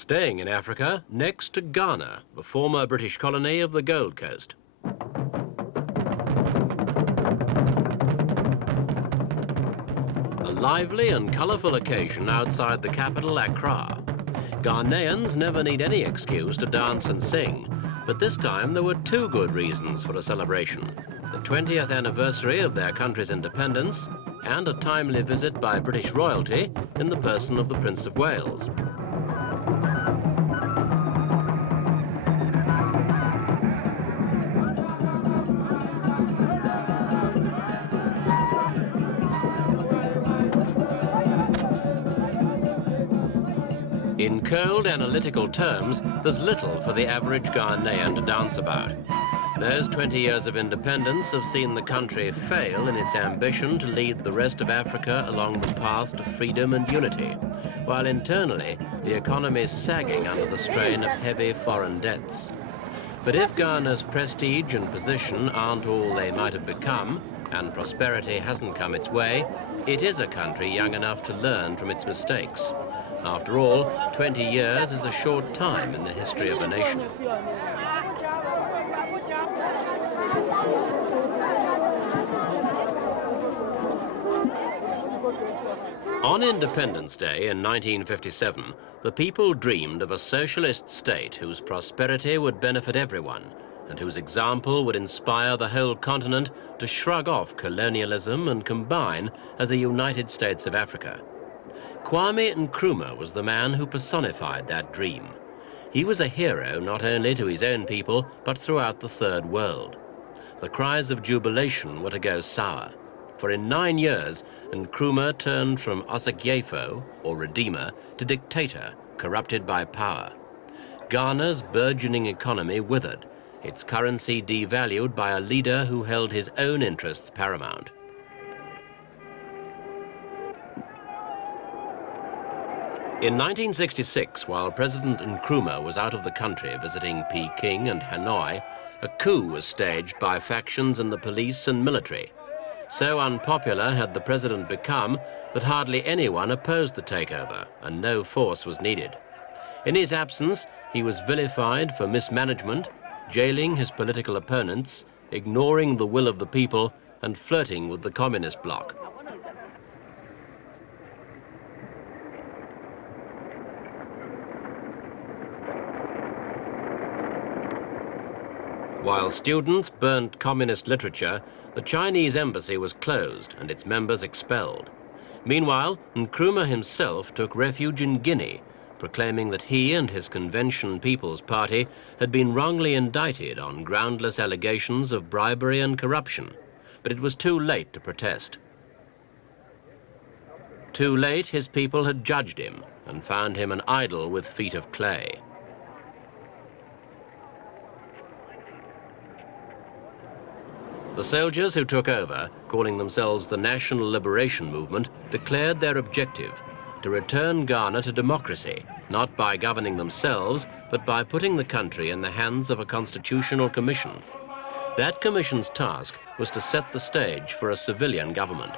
Staying in Africa, next to Ghana, the former British colony of the Gold Coast. A lively and colourful occasion outside the capital, Accra. Ghanaians never need any excuse to dance and sing, but this time there were two good reasons for a celebration: the 20th anniversary of their country's independence and a timely visit by British royalty in the person of the Prince of Wales. In cold, analytical terms, there's little for the average Ghanaian to dance about. Those 20 years of independence have seen the country fail in its ambition to lead the rest of Africa along the path to freedom and unity, while internally the economy is sagging under the strain of heavy foreign debts. But if Ghana's prestige and position aren't all they might have become, and prosperity hasn't come its way, it is a country young enough to learn from its mistakes. After all, 20 years is a short time in the history of a nation. On Independence Day in 1957, the people dreamed of a socialist state whose prosperity would benefit everyone and whose example would inspire the whole continent to shrug off colonialism and combine as a United States of Africa. Kwame Nkrumah was the man who personified that dream. He was a hero not only to his own people, but throughout the Third World. The cries of jubilation were to go sour, for in 9 years, Nkrumah turned from Acheampong, or redeemer, to dictator, corrupted by power. Ghana's burgeoning economy withered, its currency devalued by a leader who held his own interests paramount. In 1966, while President Nkrumah was out of the country visiting Peking and Hanoi, a coup was staged by factions in the police and military. So unpopular had the president become that hardly anyone opposed the takeover and no force was needed. In his absence, he was vilified for mismanagement, jailing his political opponents, ignoring the will of the people, and flirting with the communist bloc. While students burnt communist literature, the Chinese embassy was closed and its members expelled. Meanwhile, Nkrumah himself took refuge in Guinea, proclaiming that he and his Convention People's Party had been wrongly indicted on groundless allegations of bribery and corruption. But it was too late to protest. Too late, his people had judged him and found him an idol with feet of clay. The soldiers who took over, calling themselves the National Liberation Movement, declared their objective: to return Ghana to democracy, not by governing themselves, but by putting the country in the hands of a constitutional commission. That commission's task was to set the stage for a civilian government.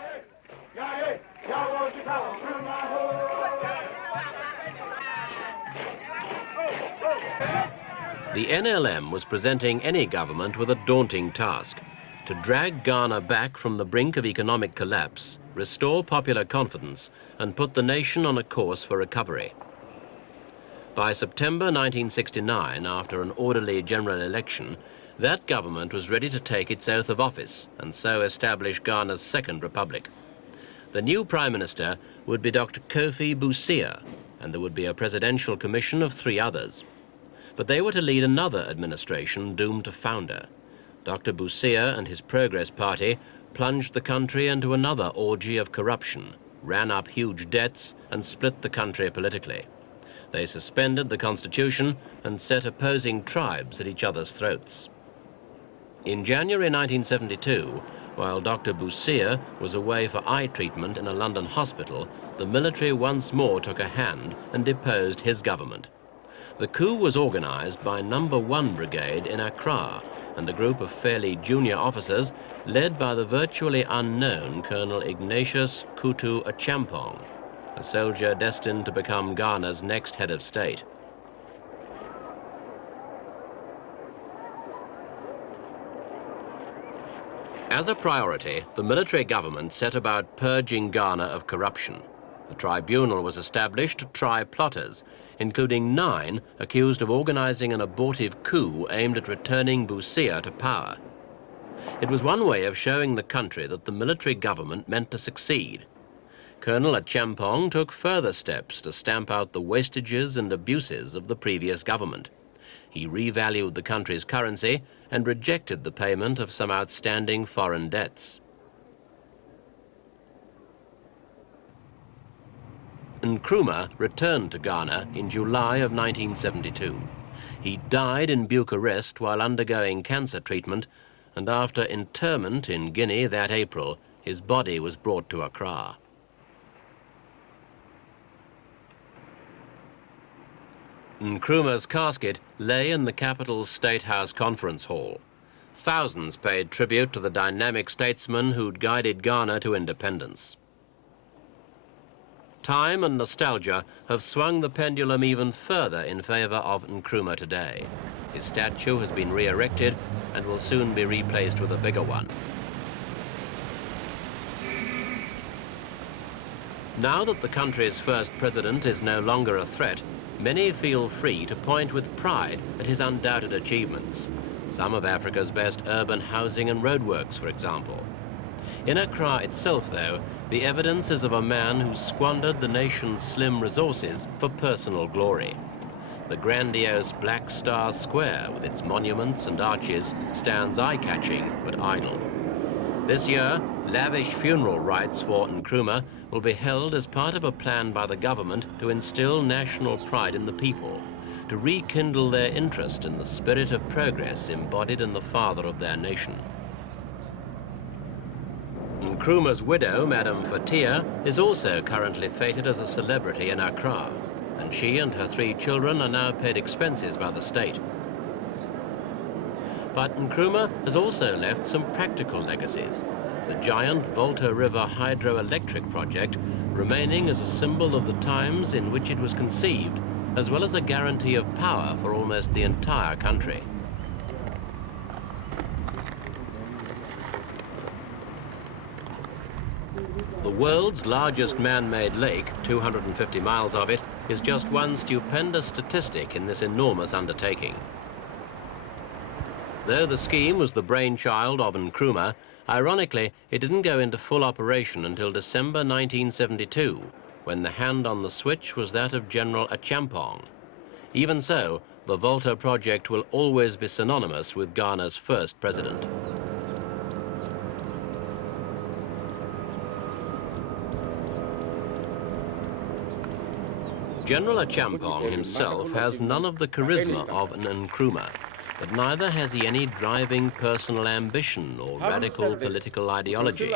The NLM was presenting any government with a daunting task: to drag Ghana back from the brink of economic collapse, restore popular confidence, and put the nation on a course for recovery. By September 1969, after an orderly general election, that government was ready to take its oath of office and so establish Ghana's second republic. The new Prime Minister would be Dr. Kofi Busia, and there would be a presidential commission of 3 others. But they were to lead another administration doomed to founder. Dr. Busia and his Progress Party plunged the country into another orgy of corruption, ran up huge debts, and split the country politically. They suspended the constitution and set opposing tribes at each other's throats. In January 1972, while Dr. Busia was away for eye treatment in a London hospital, the military once more took a hand and deposed his government. The coup was organized by No. 1 Brigade in Accra, and a group of fairly junior officers led by the virtually unknown Colonel Ignatius Kutu Achampong, a soldier destined to become Ghana's next head of state. As a priority, the military government set about purging Ghana of corruption. A tribunal was established to try plotters, including 9 accused of organizing an abortive coup aimed at returning Busia to power. It was one way of showing the country that the military government meant to succeed. Colonel Acheampong took further steps to stamp out the wastages and abuses of the previous government. He revalued the country's currency and rejected the payment of some outstanding foreign debts. Nkrumah returned to Ghana in July of 1972. He died in Bucharest while undergoing cancer treatment, and after interment in Guinea that April, his body was brought to Accra. Nkrumah's casket lay in the capital's State House Conference Hall. Thousands paid tribute to the dynamic statesman who'd guided Ghana to independence. Time and nostalgia have swung the pendulum even further in favor of Nkrumah today. His statue has been re-erected and will soon be replaced with a bigger one. Now that the country's first president is no longer a threat, many feel free to point with pride at his undoubted achievements. Some of Africa's best urban housing and roadworks, for example. In Accra itself, though, the evidence is of a man who squandered the nation's slim resources for personal glory. The grandiose Black Star Square, with its monuments and arches, stands eye-catching but idle. This year, lavish funeral rites for Nkrumah will be held as part of a plan by the government to instill national pride in the people, to rekindle their interest in the spirit of progress embodied in the father of their nation. Nkrumah's widow, Madame Fatia, is also currently feted as a celebrity in Accra, and she and her 3 children are now paid expenses by the state. But Nkrumah has also left some practical legacies. The giant Volta River hydroelectric project remaining as a symbol of the times in which it was conceived, as well as a guarantee of power for almost the entire country. The world's largest man-made lake, 250 miles of it, is just one stupendous statistic in this enormous undertaking. Though the scheme was the brainchild of Nkrumah, ironically, it didn't go into full operation until December 1972, when the hand on the switch was that of General Achampong. Even so, the Volta project will always be synonymous with Ghana's first president. General Achampong himself has none of the charisma of an Nkrumah, but neither has he any driving personal ambition or radical political ideology.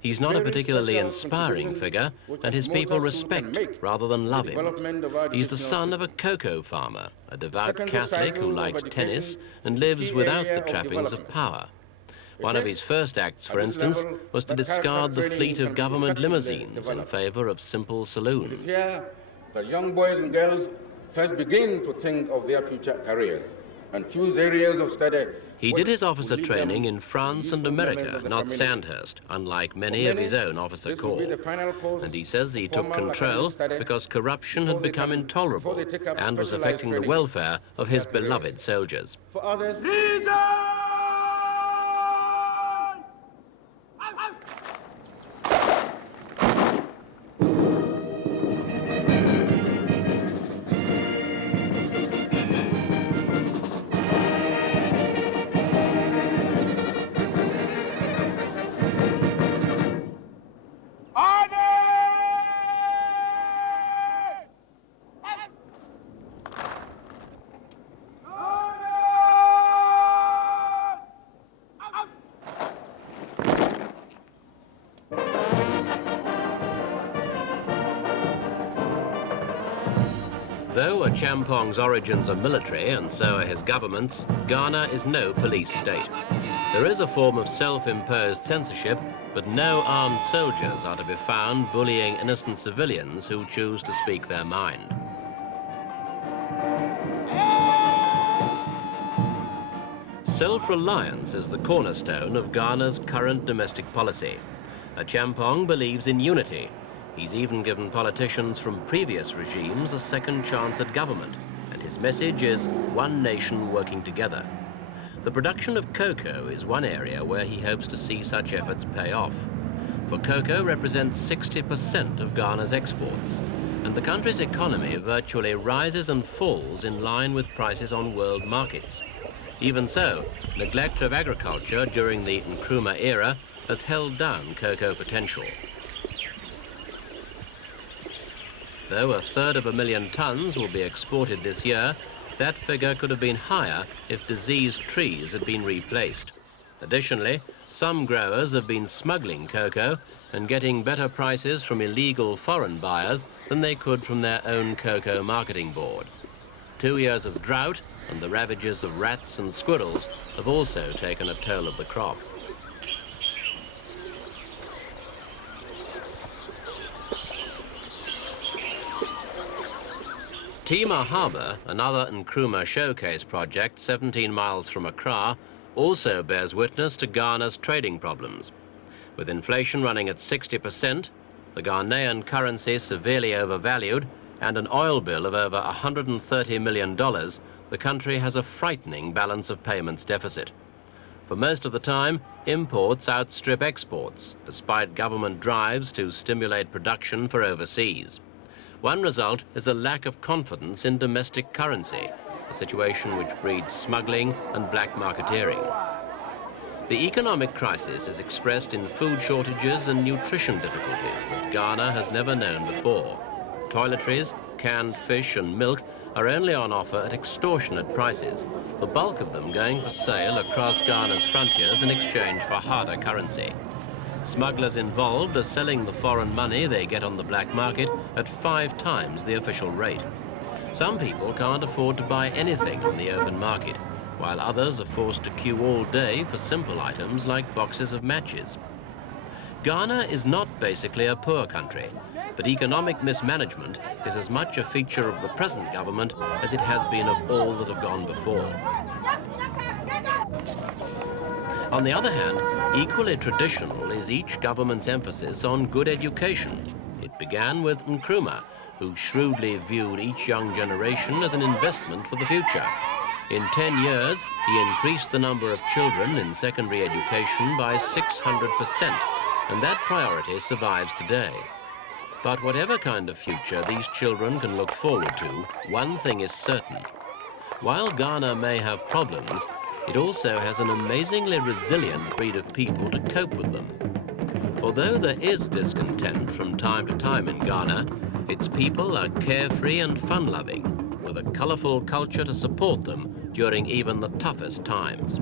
He's not a particularly inspiring figure, and his people respect rather than love him. He's the son of a cocoa farmer, a devout Catholic who likes tennis and lives without the trappings of power. One of his first acts, for instance, was to discard the fleet of government limousines in favor of simple saloons. The young boys and girls first begin to think of their future careers and choose areas of study. He did his officer training in France and America, not Sandhurst, unlike many of his own officer corps. And he says he took control because corruption had become intolerable and was affecting the welfare of his beloved soldiers. For others, Though Achampong's origins are military, and so are his government's, Ghana is no police state. There is a form of self-imposed censorship, but no armed soldiers are to be found bullying innocent civilians who choose to speak their mind. Self-reliance is the cornerstone of Ghana's current domestic policy. Achampong believes in unity. He's even given politicians from previous regimes a second chance at government, and his message is one nation working together. The production of cocoa is one area where he hopes to see such efforts pay off. For cocoa represents 60% of Ghana's exports, and the country's economy virtually rises and falls in line with prices on world markets. Even so, neglect of agriculture during the Nkrumah era has held down cocoa potential. Though 1/3 of a million tons will be exported this year, that figure could have been higher if diseased trees had been replaced. Additionally, some growers have been smuggling cocoa and getting better prices from illegal foreign buyers than they could from their own cocoa marketing board. 2 years of drought and the ravages of rats and squirrels have also taken a toll of the crop. Tema Harbour, another Nkrumah showcase project 17 miles from Accra, also bears witness to Ghana's trading problems. With inflation running at 60%, the Ghanaian currency severely overvalued, and an oil bill of over $130 million, the country has a frightening balance of payments deficit. For most of the time, imports outstrip exports, despite government drives to stimulate production for overseas. One result is a lack of confidence in domestic currency, a situation which breeds smuggling and black marketeering. The economic crisis is expressed in food shortages and nutrition difficulties that Ghana has never known before. Toiletries, canned fish and milk are only on offer at extortionate prices, the bulk of them going for sale across Ghana's frontiers in exchange for harder currency. Smugglers involved are selling the foreign money they get on the black market at 5 times the official rate. Some people can't afford to buy anything on the open market, while others are forced to queue all day for simple items like boxes of matches. Ghana is not basically a poor country, but economic mismanagement is as much a feature of the present government as it has been of all that have gone before. On the other hand, equally traditional is each government's emphasis on good education. It began with Nkrumah, who shrewdly viewed each young generation as an investment for the future. In 10 years, he increased the number of children in secondary education by 600%, and that priority survives today. But whatever kind of future these children can look forward to, one thing is certain. While Ghana may have problems, it also has an amazingly resilient breed of people to cope with them. For though there is discontent from time to time in Ghana, its people are carefree and fun-loving, with a colourful culture to support them during even the toughest times.